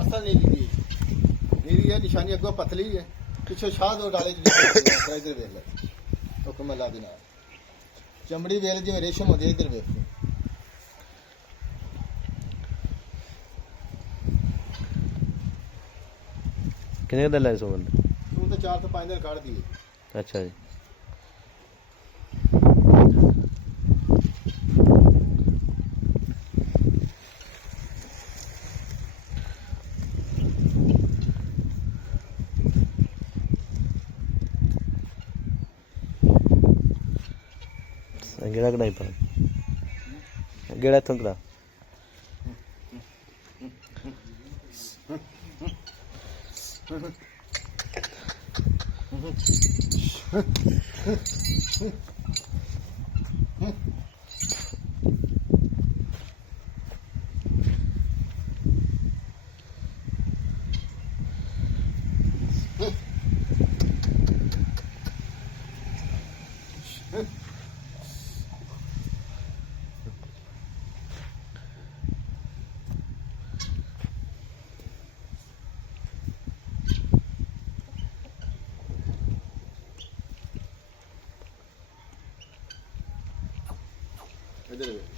असल नीली नीली है निशानी अगो पतली है पिछो शाद और डाले इधर वेख ले हुक्म अल्लाह दी नाल चमड़ी वेल जिवें रेशम होंदी इधर वेख कितने दिन लाए सोवन तू तो 4 से 5 दिन काट दिए। अच्छा जी गेड़ा कढ़ाई पर गेड़ा इतों कढ़ा इधर